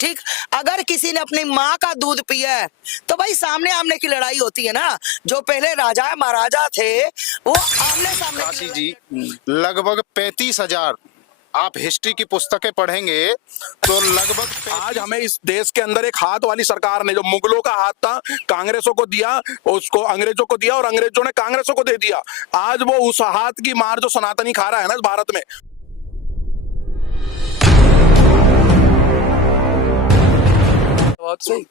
ठीक। अगर किसी ने अपनी माँ का दूध पिया है तो भाई सामने आमने की लड़ाई होती है ना। जो पहले राजा महाराजा थे वो आमने सामने की काशी लड़ाई जी, लड़ते लगभग 35,000 आप हिस्ट्री की पुस्तकें पढ़ेंगे तो लगभग आज हमें इस देश के अंदर एक हाथ वाली सरकार ने, जो मुगलों का हाथ था कांग्रेसों को दिया, उसको अंग्रेजों को दिया और अंग्रेजों ने कांग्रेसों को दे दिया। आज वो उस हाथ की मार जो सनातनी खा रहा है ना इस भारत में। बहुत सही।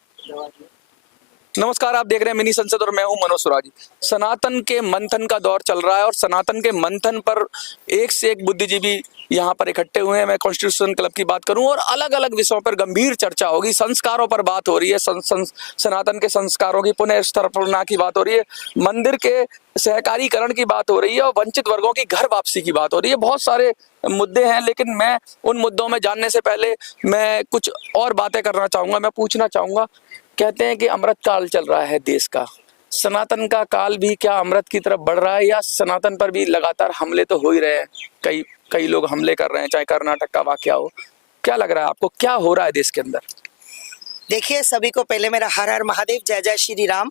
नमस्कार, आप देख रहे हैं मिनी संसद और मैं हूं मनोज सुराजी। सनातन के मंथन का दौर चल रहा है और सनातन के मंथन पर एक से एक बुद्धिजीवी यहाँ पर इकट्ठे हुए हैं। मैं कॉन्स्टिट्यूशन क्लब की बात करूं और अलग अलग विषयों पर गंभीर चर्चा होगी। संस्कारों पर बात हो रही है, सनातन के संस्कारों की पुनः स्थापना की बात हो रही है, मंदिर के सहकारीकरण की बात हो रही है और वंचित वर्गों की घर वापसी की बात हो रही है। बहुत सारे मुद्दे हैं, लेकिन मैं उन मुद्दों में जानने से पहले मैं कुछ और बातें करना चाहूंगा। मैं पूछना चाहूंगा, कहते हैं कि अमृत काल चल रहा है देश का, सनातन का काल भी क्या अमृत की तरफ बढ़ रहा है या सनातन पर भी लगातार हमले तो हो ही रहे हैं? कई लोग हमले कर रहे हैं, चाहे कर्नाटक का वाकया हो। क्या लग रहा है आपको, क्या हो रहा है देश के अंदर? देखिए, सभी को पहले मेरा हर हर महादेव, जय जय श्री राम।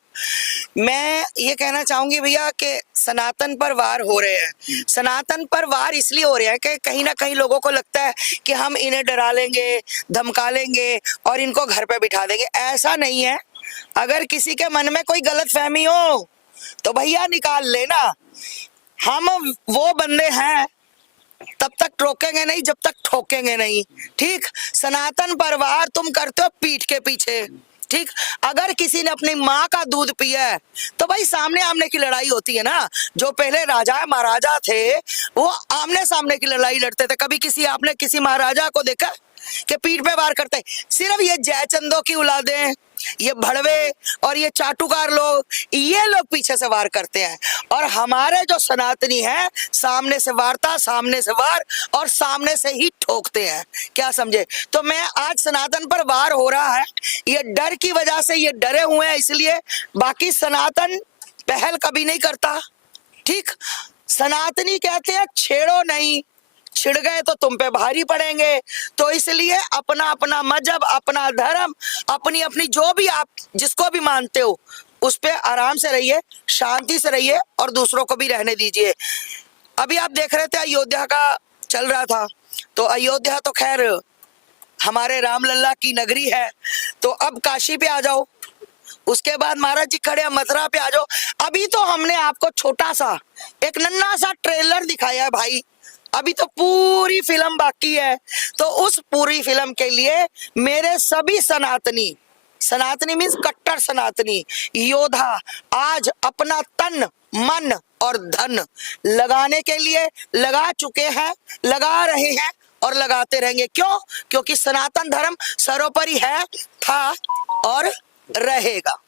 मैं ये कहना चाहूंगी भैया कि सनातन पर वार हो रहे हैं। सनातन पर वार इसलिए हो रहे हैं कि कहीं ना कहीं लोगों को लगता है कि हम इन्हें डरा लेंगे, धमका लेंगे और इनको घर पे बिठा देंगे। ऐसा नहीं है। अगर किसी के मन में कोई गलत फहमी हो तो भैया निकाल लेना। हम वो बंदे हैं, तब तक टोकेंगे नहीं जब तक ठोकेंगे नहीं। ठीक। सनातन परवार तुम करते हो पीठ के पीछे। ठीक। अगर किसी ने अपनी माँ का दूध पिया है तो भाई सामने आमने की लड़ाई होती है ना। जो पहले राजा महाराजा थे वो आमने सामने की लड़ाई लड़ते थे। कभी आपने किसी महाराजा को देखा कि पीठ पे वार करते? सिर्फ ये जयचंदों की औलादें, ये भड़वे और ये चाटुकार लोग, ये लोग पीछे से वार करते हैं। और हमारे जो सनातनी हैं सामने से वारता, सामने से वार और सामने से ही ठोकते हैं। क्या समझे? तो मैं आज सनातन पर वार हो रहा है, ये डर की वजह से ये डरे हुए हैं, इसलिए। बाकी सनातन पहल कभी नहीं करता। ठीक। सनातनी कहते हैं छेड़ो नहीं, छिड़ गए तो तुम पे भारी पड़ेंगे। तो इसलिए अपना अपना मजहब, अपना धर्म, अपनी अपनी जो भी आप जिसको भी मानते हो उस पे आराम से रहिए, शांति से रहिए और दूसरों को भी रहने दीजिए। अभी आप देख रहे थे अयोध्या का चल रहा था, तो अयोध्या तो खैर हमारे रामलल्ला की नगरी है। तो अब काशी पे आ जाओ, उसके बाद महाराज जी खड़े मथुरा पे आ जाओ। अभी तो हमने आपको छोटा सा एक नन्हा सा ट्रेलर दिखाया है भाई, अभी तो पूरी फिल्म बाकी है। तो उस पूरी फिल्म के लिए मेरे सभी सनातनी मीन्स कट्टर सनातनी योद्धा आज अपना तन, मन और धन लगाने के लिए लगा चुके हैं, लगा रहे हैं और लगाते रहेंगे। क्यों? क्योंकि सनातन धर्म सर्वोपरि है, था और रहेगा।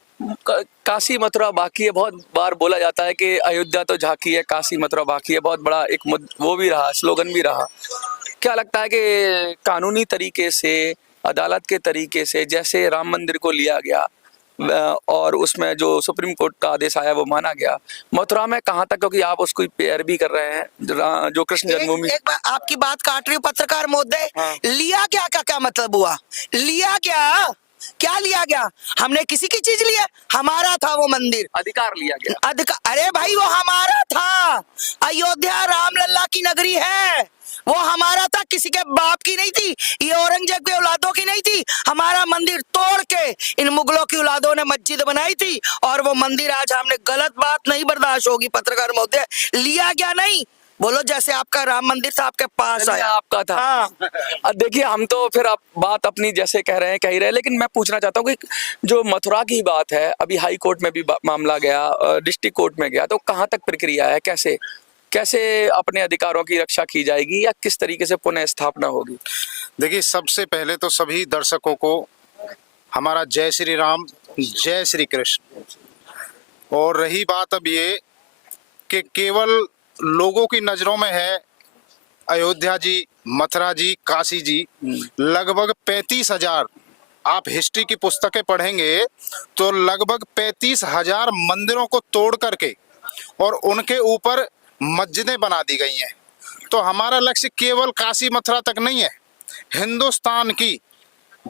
काशी मथुरा बाकी है। बहुत बार बोला जाता है कि अयोध्या तो झांकी है, काशी मथुरा बाकी है। बहुत बड़ा एक वो भी रहा, स्लोगन भी रहा। क्या लगता है कि कानूनी तरीके से, अदालत के तरीके से, जैसे राम मंदिर को लिया गया और उसमें जो सुप्रीम कोर्ट का आदेश आया वो माना गया, मथुरा में कहाँ तक, क्योंकि आप उसको पैर भी कर रहे हैं, जो कृष्ण जन्मभूमि। एक बार आपकी बात काट रही हूँ पत्रकार महोदय। हाँ। लिया क्या का क्या मतलब हुआ? लिया क्या लिया गया? हमने किसी की चीज लिया? हमारा था वो मंदिर, अधिकार लिया गया। अरे भाई वो हमारा था। अयोध्या रामलल्ला की नगरी है, वो हमारा था, किसी के बाप की नहीं थी, ये औरंगजेब के औलादों की नहीं थी। हमारा मंदिर तोड़ के इन मुगलों की औलादों ने मस्जिद बनाई थी और वो मंदिर आज हमने, गलत बात नहीं बर्दाश्त होगी पत्रकार महोदय, लिया गया नहीं। बोलो जैसे आपका राम मंदिर था आपके पास आया, आपका था। हाँ। देखिए, हम तो फिर आप बात अपनी जैसे कह रहे हैं कह ही रहे हैं, लेकिन मैं पूछना चाहता हूँ कि जो मथुरा की बात है, अभी हाई कोर्ट में भी मामला गया, डिस्ट्रिक्ट कोर्ट में गया, तो कहाँ तक प्रक्रिया है? कैसे अपने अधिकारों की रक्षा की जाएगी या किस तरीके से पुनः स्थापना होगी? देखिए, सबसे पहले तो सभी दर्शकों को हमारा जय श्री राम, जय श्री कृष्ण। और रही बात अब ये कि केवल लोगों की नजरों में है अयोध्या जी, मथुरा जी, काशी जी, लगभग 35,000 आप हिस्ट्री की पुस्तकें पढ़ेंगे तो लगभग 35,000 मंदिरों को तोड़ करके और उनके ऊपर मस्जिदें बना दी गई हैं। तो हमारा लक्ष्य केवल काशी मथुरा तक नहीं है, हिंदुस्तान की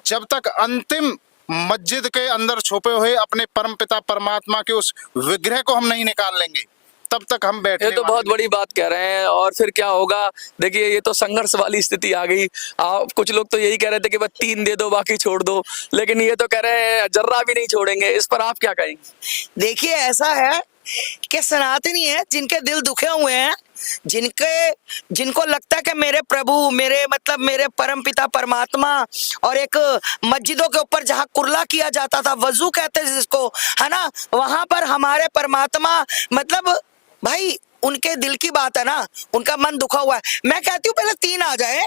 जब तक अंतिम मस्जिद के अंदर छुपे हुए अपने परम पिता परमात्मा के उस विग्रह को हम नहीं निकाल लेंगे, तब तक हम बैठे। ये तो बहुत बड़ी बात कह रहे हैं। और फिर क्या होगा? देखिए, ये तो संघर्ष वाली स्थिति आ गई। आप कुछ लोग तो यही कह रहे थे कि बस 3 दे दो, बाकी छोड़ दो, लेकिन ये तो कह रहे हैं जर्रा भी नहीं छोड़ेंगे। इस पर आप क्या कहेंगे? देखिए, ऐसा है कि सनातनी है जिनके दिल दुखे हुए हैं, जिनको लगता है कि मेरे प्रभु, मेरे परम पिता परमात्मा, और एक मस्जिदों के ऊपर जहाँ कुर्ला किया जाता था, वजू कहते हैं जिसको, है ना, वहां पर हमारे परमात्मा, मतलब भाई उनके दिल की बात है ना, उनका मन दुखा हुआ है। मैं कहती हूँ पहले 3 आ जाए,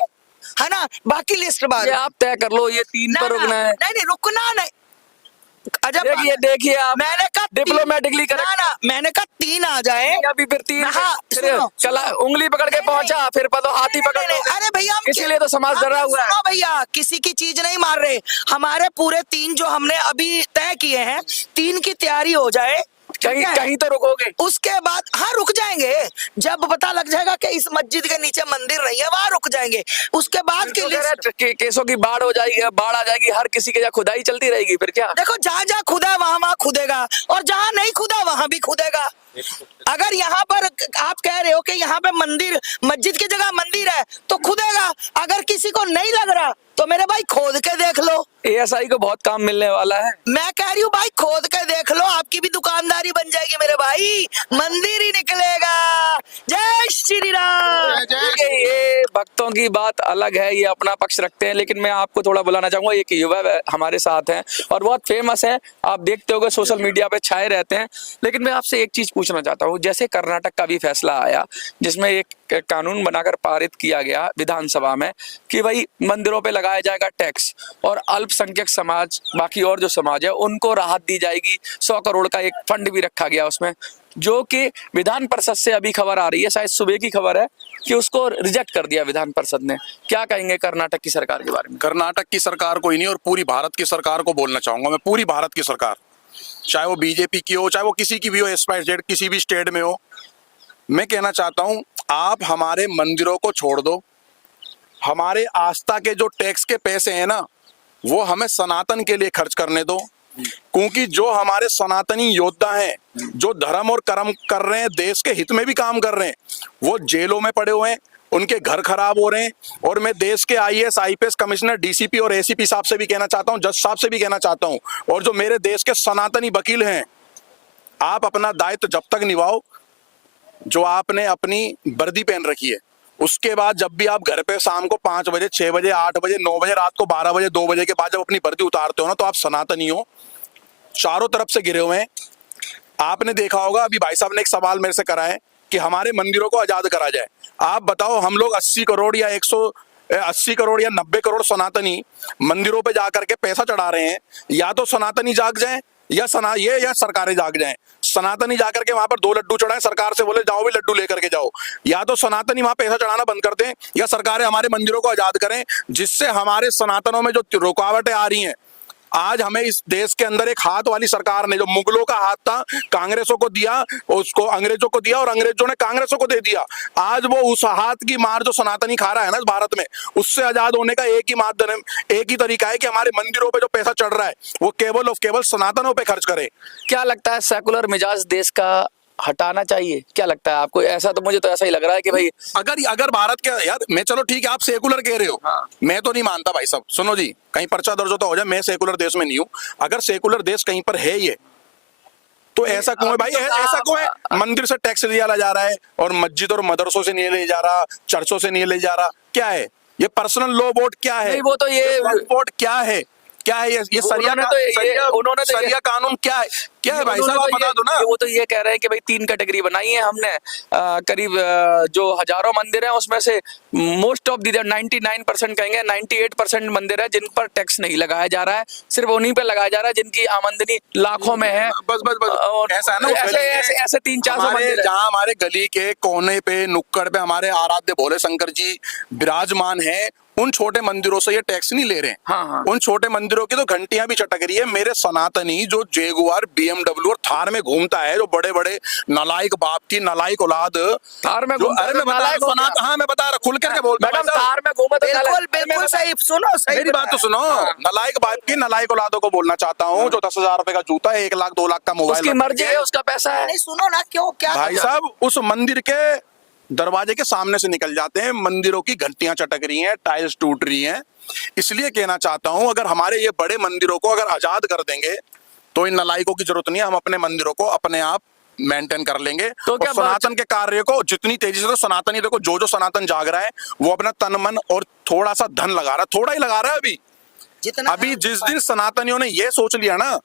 है ना, बाकी लिस्ट बाद ये आप तय कर लो, ये 3 पर रुकना है। नहीं, रुकना नहीं। अजब, देखिए आप, मैंने कहा डिप्लोमेटिकली मैंने कहा 3 आ जाए। अभी फिर 3 हाँ, सुनो, चला, उंगली पकड़ के पहुंचा, फिर पता हाथी पकड़ नहीं, लो। अरे भैया, इसीलिए तो समाज डरा हुआ है। सुनो भैया, किसी की चीज नहीं मार रहे। हमारे पूरे 3 जो हमने अभी तय किए हैं, 3 की तैयारी हो जाए, कहीं तो रुकोगे। उसके बाद हाँ रुक जाएंगे। जब पता लग जाएगा कि इस मस्जिद के नीचे मंदिर नहीं है, वहां रुक जाएंगे। उसके बाद की लिस्ट, केसों की बाढ़ हो जाएगी, बाढ़ आ जाएगी, हर किसी के यहाँ खुदाई चलती रहेगी, फिर क्या? देखो, जहाँ जहाँ खुदा वहां खुदेगा, और जहाँ नहीं खुदा वहां भी खुदेगा। अगर यहाँ पर आप कह रहे हो कि यहाँ पे मंदिर, मस्जिद की जगह मंदिर है, तो खुदेगा। अगर किसी को नहीं लग रहा तो मेरे भाई खोद के देख लो। ASI को बहुत काम मिलने वाला है। मैं कह रही हूँ भाई, खोद के देख लो, आपकी भी दुकानदारी बन जाएगी मेरे भाई, मंदिर ही निकलेगा। जय श्री राम। देखिए, ये भक्तों की बात अलग है, ये अपना पक्ष रखते हैं, लेकिन मैं आपको थोड़ा बुलाना चाहूंगा। एक युवा हमारे साथ हैं और बहुत फेमस हैं, आप देखते होंगे सोशल मीडिया पे छाए रहते हैं। लेकिन मैं आपसे एक चीज पूछना चाहता हूँ, जैसे कर्नाटक का भी फैसला आया जिसमें एक कानून बनाकर पारित किया गया विधानसभा में कि भाई मंदिरों पे लगाया जाएगा टैक्स, और अल्पसंख्यक समाज, बाकी और जो समाज है, उनको राहत दी जाएगी। 100 करोड़ का एक फंड भी रखा गया उसमें, जो कि विधान परिषद से अभी खबर आ रही है, शायद सुबह की खबर है, कि उसको रिजेक्ट कर दिया विधान परिषद ने। क्या कहेंगे कर्नाटक की सरकार के बारे में? कर्नाटक की सरकार को ही नहीं, और पूरी भारत की सरकार को बोलना चाहूंगा मैं। पूरी भारत की सरकार, चाहे वो बीजेपी की हो, चाहे वो किसी की भी हो, स्टेट किसी भी स्टेट में हो, मैं कहना चाहता हूं, आप हमारे मंदिरों को छोड़ दो। हमारे आस्था के जो टैक्स के पैसे हैं ना, वो हमें सनातन के लिए खर्च करने दो। क्योंकि जो हमारे सनातनी योद्धा हैं, जो धर्म और कर्म कर रहे हैं, देश के हित में भी काम कर रहे हैं, वो जेलों में पड़े हुए हैं, उनके घर खराब हो रहे हैं। और मैं देश के IAS IPS कमिश्नर, DCP और ACP साहब से भी कहना चाहता हूं, जज साहब से भी कहना चाहता हूं, और जो मेरे देश के सनातनी वकील हैं, आप अपना दायित्व जब तक निभाओ जो आपने अपनी वर्दी पहन रखी है। उसके बाद जब भी आप घर पे शाम को 5 बजे, 6 बजे, 8 बजे, 9 बजे, रात को 12 बजे, 2 बजे के बाद जब अपनी वर्दी उतारते हो ना, तो आप सनातनी हो, चारों तरफ से घिरे हुए हैं। आपने देखा होगा, अभी भाई साहब ने एक सवाल मेरे से करा है कि हमारे मंदिरों को आजाद करा जाए। आप बताओ, हम लोग 80 करोड़ या 180 करोड़ या 90 करोड़ सनातनी मंदिरों पे जाकर के पैसा चढ़ा रहे हैं। या तो सनातनी जाग जाए, या सरकारें जाग जाएं। सनातनी जाकर के वहां पर 2 लड्डू चढ़ाएं, सरकार से बोले जाओ भी लड्डू लेकर के जाओ। या तो सनातनी वहां पैसा चढ़ाना बंद कर दें, या सरकारें हमारे मंदिरों को आजाद करें, जिससे हमारे सनातनों में जो रुकावटें आ रही हैं। आज हमें इस देश के अंदर एक हाथ वाली सरकार ने, जो मुगलों का हाथ था, कांग्रेसों को दिया, उसको अंग्रेजों को दिया, और अंग्रेजों ने कांग्रेसों को दे दिया। आज वो उस हाथ की मार जो सनातनी खा रहा है ना इस भारत में, उससे आजाद होने का एक ही तरीका है कि हमारे मंदिरों पे जो पैसा चढ़ रहा है, वो केवल और केवल सनातनों पे खर्च करे। क्या लगता है, सेकुलर मिजाज देश का हटाना चाहिए? क्या लगता है आपको? ऐसा तो मुझे तो ऐसा ही लग रहा है कि भाई अगर भारत के, यार मैं, चलो ठीक है आप सेकुलर कह रहे हो, हाँ। मैं तो नहीं मानता भाई साहब। सुनो जी, कहीं पर्चा दर्ज होता हो जाए, मैं सेकुलर देश में नहीं हूं। अगर सेकुलर देश कहीं पर है ये, तो ऐसा क्यों है भाई? ऐसा क्यों है? मंदिर से टैक्स लिया जा रहा है, और मस्जिद और मदरसों से नहीं ले जा रहा, चर्चों से नहीं ले जा रहा। क्या है ये? पर्सनल लॉ बोर्ड क्या है? नहीं, वो तो ये बोर्ड क्या है? क्या है ये सरिया कानून क्या है? क्या है भाई साहब, आप बता दो ना। वो तो ये कह रहे हैं कि भाई 3 कैटेगरी बनाई है हमने, करीब जो हजारों मंदिर हैं उसमें से मोस्ट ऑफ दी 99% कहेंगे, 98% मंदिर है जिन पर टैक्स नहीं लगाया जा रहा है, सिर्फ उन्हीं पे लगाया जा रहा है जिनकी आमदनी लाखों में है। बस ऐसा है ना, ऐसे 300-400 मंदिर है। जहाँ हमारे गली के कोने पे, नुक्कड़ पे हमारे आराध्य भोले शंकर जी विराजमान है, उन छोटे मंदिरों से ये टैक्स नहीं ले रहे हैं। हाँ, हाँ। उन छोटे मंदिरों की तो घंटियां भी चटक रही है। मेरे सनातनी जो जेगुआर BMW और थार में घूमता है, जो बड़े बड़े नालायक बाप की नालायक औलाद, थार में जो घूमता अरे है मैं तो बता नालायक रहा हो हूं, गया। हाँ मैं बता रहा, खुल करके बोलता हूं मैडम भाई साहब। थार में घूमे तो बिल्कुल बिल्कुल सही, सुनो सही मेरी बात तो सुनो। नालायक बाप की नालायक औलादों को बोलना चाहता हूँ, जो 10,000 रुपए का जूता है, 1 लाख 2 लाख का मोबाइल उसकी मर्जी है, उसका पैसा है। नहीं, सुनो ना, क्यों क्या भाई साहब उस मंदिर के दरवाजे के सामने से निकल जाते हैं, मंदिरों की घंटियां चटक रही हैं, टाइल्स टूट रही हैं। इसलिए कहना चाहता हूं, अगर हमारे ये बड़े मंदिरों को अगर आजाद कर देंगे तो इन नालायकों की जरूरत नहीं है, हम अपने मंदिरों को अपने आप मेंटेन कर लेंगे। तो और क्या सनातन के कार्य को जितनी तेजी से, तो सनातनी देखो, जो सनातन जाग रहा है वो अपना तन मन और थोड़ा सा धन लगा रहा है, थोड़ा ही लगा रहा है जितना अभी जिस दिन सनातनियों ने ये सोच लिया ना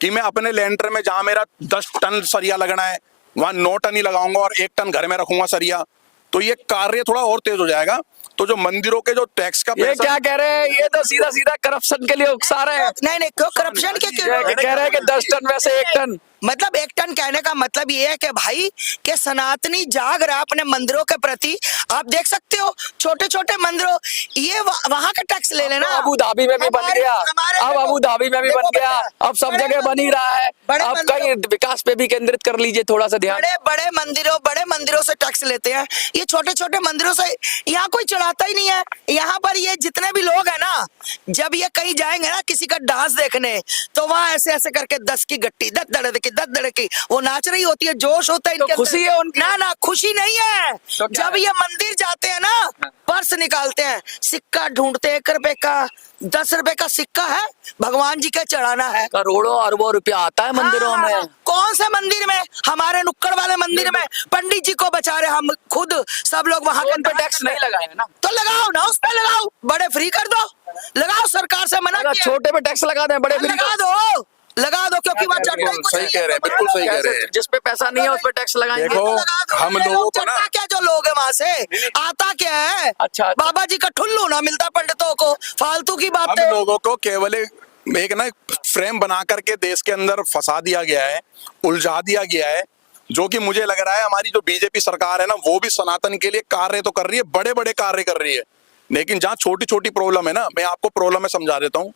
कि मैं अपने लेंटर में जहां मेरा 10 टन सरिया लगना है, वहां 9 टन ही लगाऊंगा और 1 टन घर में रखूंगा सरिया, तो ये कार्य थोड़ा और तेज हो जाएगा। तो जो मंदिरों के जो टैक्स का ये पैसा, क्या कह रहे हैं, ये तो सीधा सीधा करप्शन के लिए उकसा रहे हैं। नहीं नहीं, क्यों करप्शन के क्यों? कह रहे हैं कि 10 टन में से 1 टन। मतलब 1 टन कहने का मतलब ये है कि भाई के सनातनी जाग रहा है अपने मंदिरों के प्रति। आप देख सकते हो छोटे छोटे मंदिरों, ये वहां का टैक्स ले लेना। अबू धाबी में भी बन गया, अब अबू धाबी में भी बन गया, अब सब जगह बन ही रहा है। अब कहीं विकास पे भी केंद्रित कर लीजिए थोड़ा सा ध्यान। बड़े मंदिरों से टैक्स लेते हैं, ये छोटे छोटे मंदिरों से यहाँ कोई चढ़ाता ही नहीं है। यहाँ पर ये जितने भी लोग हैं ना, जब ये कहीं जाएंगे ना किसी का डांस देखने, तो वहां ऐसे ऐसे करके 10 की गट्टी, 10 दड़े की, 10 दड़े की, वो नाच रही होती है, जोश होता है तो इनके अंदर। खुशी है उनकी? ना खुशी नहीं है। तो क्या जब है? ये मंदिर जाते हैं ना, पर्स निकालते हैं, सिक्का ढूंढते हैं, 1 रुपए का, 10 रुपए का सिक्का है, भगवान जी का चढ़ाना है। करोड़ों अरबों रुपया आता है मंदिरों हाँ, में। कौन से मंदिर में? हमारे नुक्कड़ वाले मंदिर में पंडित जी को बचा रहे हम खुद, सब लोग वहां उन पे टैक्स नहीं लगाए ना। तो लगाओ ना, उस पे लगाओ, बड़े फ्री कर दो, लगाओ, सरकार से मना अगर किया। छोटे पे टैक्स लगा दें, बड़े फ्री लगा दो क्योंकि वहाँ चढ़ता ही कुछ सही नहीं कह रहे हैं, बिल्कुल सही कह रहे हैं। जिस पे पैसा नहीं है उस पे टैक्स लगाएंगे। देखो, लगा दो। हम ये लोगों लोग को ना, चढ़ता क्या जो लोग है वहां से, आता क्या है? अच्छा। बाबा जी का ठुल्लू ना मिलता पंडितों को, फालतू की हम बातें। लोगों को केवल एक ना फ्रेम बना करके देश के अंदर फंसा दिया गया है, उलझा दिया गया है, जो कि मुझे लग रहा है हमारी जो बीजेपी सरकार है ना, वो भी सनातन के लिए कार्य तो कर रही है, बड़े बड़े कार्य कर रही है, लेकिन जहाँ छोटी छोटी प्रॉब्लम है ना, मैं आपको प्रॉब्लम में समझा देता हूँ।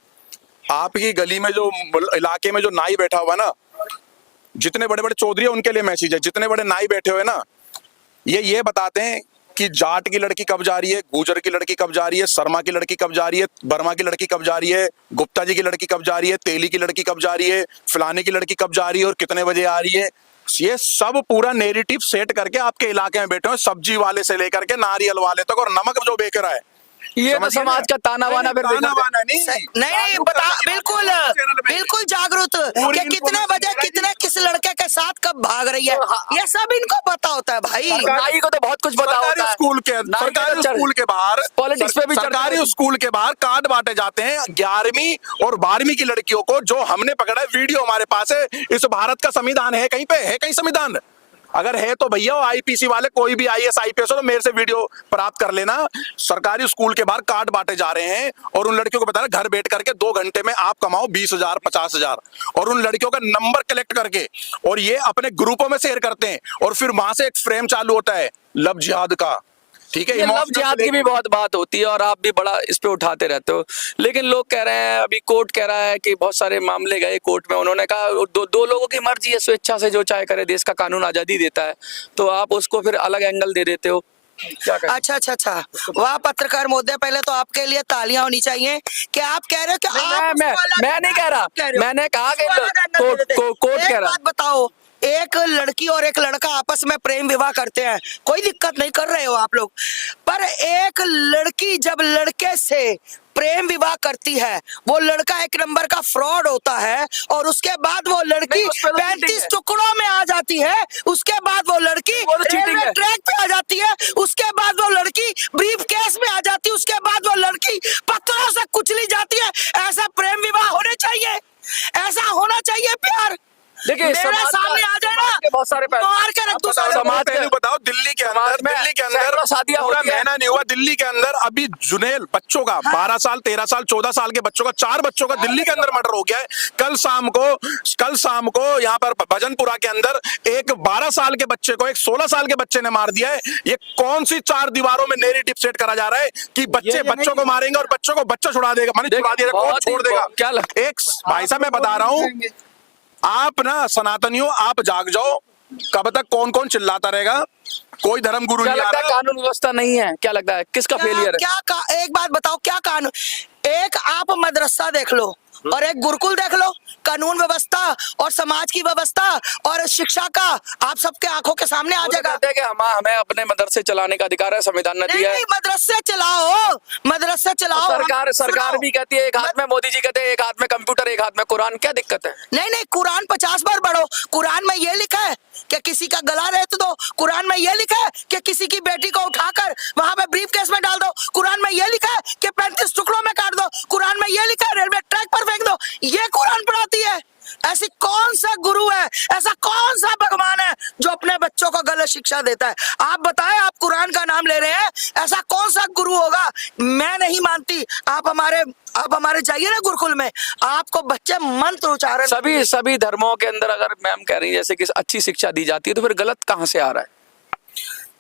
आपकी गली में जो इलाके में जो नाई बैठा हुआ है ना, जितने बड़े बड़े चौधरी है उनके लिए मैसेज है, जितने बड़े नाई बैठे हुए ना, ये बताते हैं कि जाट की लड़की कब जा रही है, गुजर की लड़की कब जा रही है, शर्मा की लड़की कब जा रही है, बर्मा की लड़की कब जा रही है, गुप्ता जी की लड़की कब जा रही है, तेली की लड़की कब जा रही है, फलाने की लड़की कब जा रही है और कितने बजे आ रही है। ये सब पूरा नेरेटिव सेट करके आपके इलाके में बैठे हो, सब्जी वाले से लेकर के नारियल वाले तक और नमक जो बेच रहा है। ये तो समझिए समाज ना? का ताना बाना फिर ताना देखा- बाना नहीं, नहीं बता, बिल्कुल बिल्कुल जागरूक पूरी कि कितने information बजे दे रही कितने किस लड़के के साथ कब भाग रही है, ये सब इनको पता होता है भाई। नाई को तो बहुत कुछ पता सरकारी होता है। स्कूल के नाई का सरकारी तो चर- स्कूल के बाहर पॉलिटिक्स पे भी चर्चा सरकारी होती। स्कूल के बाहर कार्ड बांटे जाते हैं 11वीं और 12वीं की लड़कियों को, जो हमने पकड़ा है, वीडियो हमारे पास है। इस भारत का संविधान है कहीं पे? है कहीं संविधान? अगर है तो भैया आईपीसी वाले, कोई भी आईएएस आईपीएस हो तो मेरे से वीडियो प्राप्त कर लेना। सरकारी स्कूल के बाहर कार्ड बांटे जा रहे हैं और उन लड़कियों को बता रहे घर बैठ करके 2 घंटे में आप कमाओ 20,000 50,000, और उन लड़कियों का नंबर कलेक्ट करके और ये अपने ग्रुपों में शेयर करते हैं, और फिर वहां से एक फ्रेम चालू होता है लव जिहाद का। ठीक है, ये लव जिहाद की भी बहुत बात होती है और आप भी बड़ा इस पे उठाते रहते हो, लेकिन लोग कह रहे हैं, अभी कोर्ट कह रहा है कि बहुत सारे मामले गए कोर्ट में, उन्होंने कहा दो लोगों की मर्जी है, स्वेच्छा से जो चाहे करे, देश का कानून आजादी देता है, तो आप उसको फिर अलग एंगल दे देते हो, क्या कहें? अच्छा, वाह पत्रकार महोदय, पहले तो आपके लिए तालियां होनी चाहिए कि आप कह रहे हो कि आप मैं नहीं कह रहा, मैंने कहा कि कोर्ट कह रहा। बात बताओ, एक लड़की और एक लड़का आपस में प्रेम विवाह करते हैं, कोई दिक्कत नहीं कर रहे हो आप लोग, पर एक लड़की जब लड़के से प्रेम विवाह करती है, वो लड़का 1 नंबर का फ्रॉड होता है, और उसके बाद वो लड़की 35 टुकड़ों में आ जाती है, उसके बाद वो लड़की रेलवे ट्रैक पे आ जाती है, उसके बाद वो लड़की ब्रीफ केस में आ जाती है, उसके बाद वो लड़की पत्थरों से कुचली जाती है। ऐसा प्रेम विवाह होने चाहिए, ऐसा होना चाहिए प्यार। देखिए, मेरे समाज सामने का- आ जाए समाज के बहुत सारे पहलू- मार के रख दूं साले को। समाज पहलू के- बताओ। दिल्ली के समाज अंदर में सैकड़ों शादियां पूरा होती है। महीना नहीं हुआ, दिल्ली के अंदर अभी जुनेल बच्चों का 12 साल 13 साल 14 साल के बच्चों का 4 बच्चों का दिल्ली के अंदर मर्डर हो गया है। कल शाम को यहाँ पर भजनपुरा के अंदर एक 12 साल के बच्चे को एक 16 साल के बच्चे ने मार दिया है। ये कौन सी 4 दीवारों में नैरेटिव सेट करा जा रहा है कि बच्चों को मारेंगे और बच्चों को बच्चा छुड़ा देगा, माने छुड़ा देगा, कौन बहुत ही- छोड़ देगा? क्या लगता एक भाई साहब मैं बता रहा हूं, आप ना सनातनियों आप जाग जाओ। कब तक कौन कौन चिल्लाता रहेगा? कोई धर्म गुरु क्या नहीं आ लगता है रहा। कानून व्यवस्था नहीं है? क्या लगता है किसका फेलियर है? एक बात बताओ, क्या कानून? एक आप मदरसा देख लो और एक गुरुकुल देख लो, कानून व्यवस्था और समाज की व्यवस्था और शिक्षा का आप सबके आंखों के सामने आ वो तो जाएगा। कहते हैं कि हमें अपने मदरसे चलाने का अधिकार है, संविधान ने नहीं दिया है। नहीं, मदरसे चलाओ, मदरसे चलाओ। सरकार सुनो, भी कहती है, एक हाथ में मोदी जी कहते हैं, एक हाथ में कंप्यूटर, एक हाथ में कुरान। क्या दिक्कत है? नहीं नहीं, कुरान 50 बार पढ़ो। कुरान में ये लिखा है कि किसी का गला रेत दो। कुरान में ये लिखा है कि किसी की बेटी को उठाकर वहां पे ब्रीफ केस में डाल दो। कुरान में ये लिखा है कि 35 टुकड़ों में काट दो। कुरान में ये लिखा है रेलवे ट्रैक पर फेंक दो। ये कुरान पढ़ाती है। ऐसी कौन सा गुरु है, ऐसा कौन सा भगवान है जो अपने बच्चों को गलत शिक्षा देता है? आप बताएं, आप कुरान का नाम ले रहे हैं, ऐसा कौन सा गुरु होगा? मैं नहीं मानती। आप हमारे जाइए ना गुरुकुल में, आपको बच्चे मंत्र उच्चारण सभी धर्मों के अंदर अगर मैम कह रही है जैसे कि अच्छी शिक्षा दी जाती है, तो फिर गलत कहाँ से आ रहा है?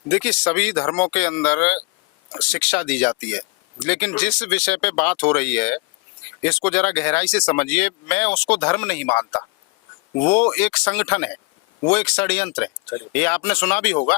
देखिए, सभी धर्मों के अंदर शिक्षा दी जाती है, लेकिन जिस विषय पे बात हो रही है इसको जरा गहराई से समझिए। मैं उसको धर्म नहीं मानता, वो एक संगठन है, वो एक षड्यंत्र है। ये आपने सुना भी होगा।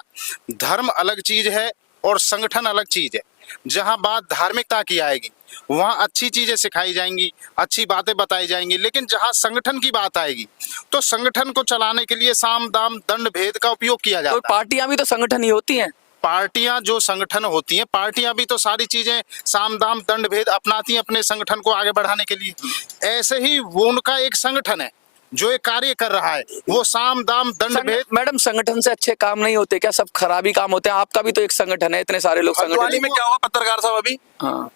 धर्म अलग चीज है और संगठन अलग चीज है। जहां बात धार्मिकता की आएगी वहां अच्छी चीजें सिखाई जाएंगी, अच्छी बातें बताई जाएंगी, लेकिन जहां संगठन की बात आएगी तो संगठन को चलाने के लिए साम दाम दंड भेद का उपयोग किया तो जाता है। पार्टियां भी तो संगठन ही होती हैं। पार्टियां जो संगठन होती हैं, पार्टियां भी तो सारी चीजें साम दाम दंड भेद अपनाती हैं अपने संगठन को आगे बढ़ाने के लिए। ऐसे ही वो उनका एक संगठन है जो एक कार्य कर रहा है, वो साम दाम दंड भेद। मैडम, संगठन से अच्छे काम नहीं होते क्या? सब खराबी काम होते हैं। आपका भी तो एक संगठन है, इतने सारे लोग हल्द्वानी संगठन में क्या हुआ पत्रकार साहब?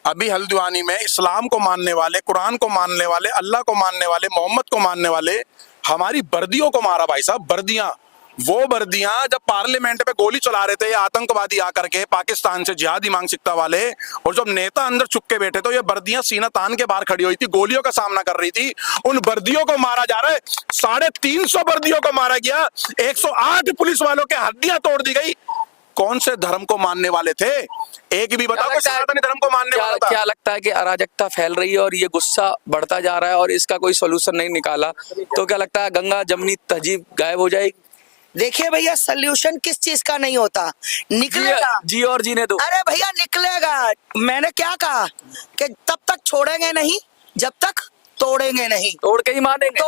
अभी हल्द्वानी में इस्लाम को मानने वाले, कुरान को मानने वाले, अल्लाह को मानने वाले, मोहम्मद को मानने वाले हमारी वर्दियों को मारा भाई साहब। वर्दियां, वो वर्दियां जब पार्लियामेंट पे गोली चला रहे थे ये आतंकवादी आकर के पाकिस्तान से जिहादी मानसिकता वाले, और जब नेता अंदर छुप के बैठे तो ये वर्दियां सीना तान के बाहर खड़ी हुई थी, गोलियों का सामना कर रही थी। उन वर्दियों को मारा जा रहा है। 350 वर्दियों को मारा गया। 108 पुलिस वालों के हड्डियां तोड़ दी गई। कौन से धर्म को मानने वाले थे? एक भी बताओ कि सनातनी धर्म को मानने वाला था? क्या लगता है कि अराजकता फैल रही है और ये गुस्सा बढ़ता जा रहा है और इसका कोई सोल्यूशन नहीं निकाला, तो क्या लगता है गंगा जमनी तहजीब गायब हो जाएगी? देखिए भैया, सोल्यूशन किस चीज का नहीं होता, निकलेगा। जी और जीने दो। अरे भैया निकलेगा। मैंने क्या कहा कि तब तक छोड़ेंगे नहीं जब तक तोड़ेंगे नहीं। तोड़ के ही मानेंगे।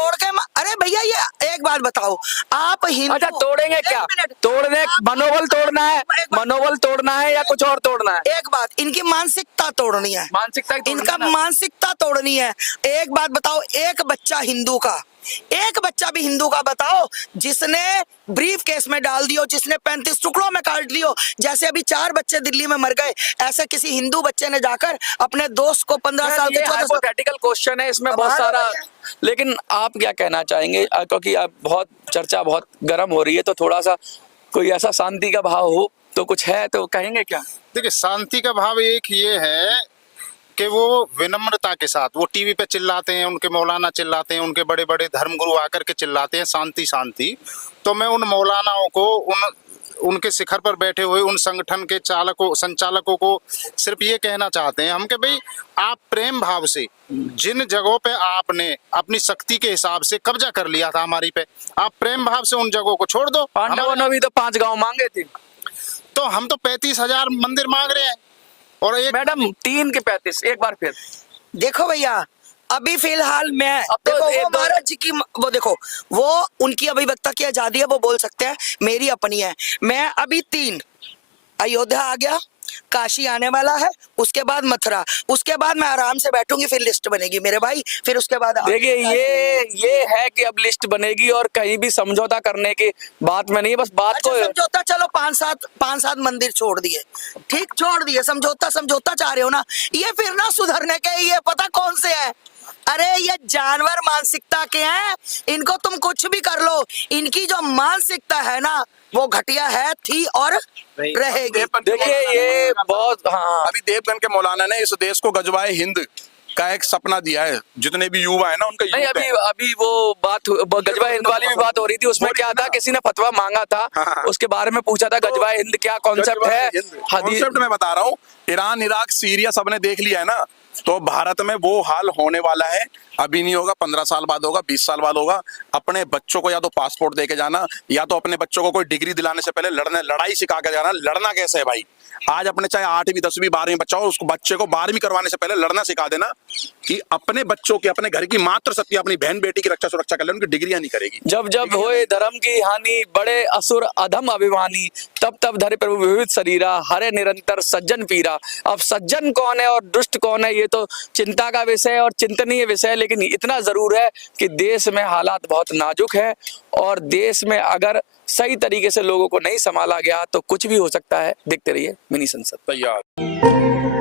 अरे भैया, ये एक बात बताओ, आप हिंदू। अच्छा, तोड़ेंगे एक क्या? मिनट। तोड़ने मनोबल तोड़ना है, एक बात- मनोबल तोड़ना है या कुछ और तोड़ना है? एक बात, इनकी मानसिकता तोड़नी है। मानसिकता ही तोड़नी इनका है ना। मानसिकता तोड़नी है। एक बात बताओ, एक बच्चा हिंदू का, एक बच्चा भी हिंदू का बताओ जिसने ब्रीफ केस में डाल दियो, जिसने 35 टुकड़ों में काट लियो। जैसे अभी 4 बच्चे दिल्ली में मर गए, ऐसे किसी हिंदू बच्चे ने जाकर अपने दोस्त को 15 साल के 14 हाइपोथेटिकल क्वेश्चन है, इसमें बहुत हमारा सारा। भैया। लेकिन आप क्या कहना चाहेंगे, क्योंकि अब बहुत चर्चा बहुत गर्म हो रही है, तो थोड़ा सा कोई ऐसा शांति का भाव हो तो कुछ है तो कहेंगे क्या? देखिए, शांति का भाव एक ये है कि वो विनम्रता के साथ, वो टीवी पे चिल्लाते हैं, उनके मौलाना चिल्लाते हैं, उनके बड़े बड़े धर्मगुरु आकर के चिल्लाते हैं शांति शांति। तो मैं उन मौलानाओं को, उनके शिखर पर बैठे हुए उन संगठन के संचालकों को सिर्फ ये कहना चाहते हैं हम कि भाई, आप प्रेम भाव से जिन जगहों पे आपने अपनी शक्ति के हिसाब से कब्जा कर लिया था हमारी पे, आप प्रेम भाव से उन जगहों को छोड़ दो। पांडवों ने भी तो 5 गांव मांगे थे। तो हम तो 35,000 मंदिर मांग रहे हैं और एक मैडम 3 के 35, एक बार फिर। देखो भैया, अभी फिलहाल मैं अब तो देखो, एक वो दो- महाराज जी की, वो देखो, वो उनकी अभिव्यक्ता की आजादी है, वो बोल सकते हैं, मेरी अपनी है। मैं अभी 3 अयोध्या आ गया, काशी आने वाला है, उसके बाद मथुरा, उसके बाद मैं आराम से बैठूंगी, फिर लिस्ट बनेगी मेरे भाई, फिर उसके बाद देखिए, ये है कि अब लिस्ट बनेगी और कहीं भी समझौता करने की बात में नहीं है, बस बात अच्छा, को। समझौता, चलो 5-7 मंदिर छोड़ दिए, ठीक, छोड़ दिए, समझौता चाह रहे हो ना, ये फिर ना सुधरने के, ये पता कौन से है, अरे ये जानवर मानसिकता के हैं, इनको तुम कुछ भी कर लो, इनकी जो मानसिकता है ना वो घटिया है, थी और रहेगी। देखिए ये बहुत, हाँ अभी देवगन के मौलाना ने इस देश को गजवाए हिंद का एक सपना दिया है। जितने भी युवा है ना उनका नहीं, youth अभी है। अभी वो बात गजवा हिंद वाली भी बात हो रही थी, उसमें क्या था, किसी ने फतवा मांगा था, हाँ। उसके बारे में पूछा था गजवा हिंद क्या कॉन्सेप्ट है। कॉन्सेप्ट मैं बता रहा हूँ, ईरान, इराक, सीरिया सबने देख लिया है ना, तो भारत में वो हाल होने वाला है। अभी नहीं होगा, 15 साल बाद होगा, 20 साल बाद होगा। अपने बच्चों को या तो पासपोर्ट देके जाना, या तो अपने बच्चों को कोई डिग्री दिलाने से पहले लड़ाई सिखा के जाना। लड़ना कैसे है भाई? आज अपने चाहे 8वीं 10वीं 12वीं बच्चा हो, उसको बच्चे को 12वीं करवाने से पहले लड़ना सिखा देना, कि अपने बच्चों की, अपने घर की मात्र सत्य, अपनी बहन बेटी की रक्षा सुरक्षा कर ले, उनकी डिग्रियां नहीं करेगी। जब जब होए धर्म की हानि, बड़े असुर अधम अभिमानी, तब तब धरे प्रभु विविध शरीरा, हरे निरंतर सज्जन पीरा। अब सज्जन कौन है और दुष्ट कौन है, ये तो चिंता का विषय और चिंतनीय विषय है, लेकिन इतना जरूर है कि देश में हालात बहुत नाजुक है, और देश में अगर सही तरीके से लोगों को नहीं संभाला गया तो कुछ भी हो सकता है। देखते रहिए मिनी संसद। तैयार।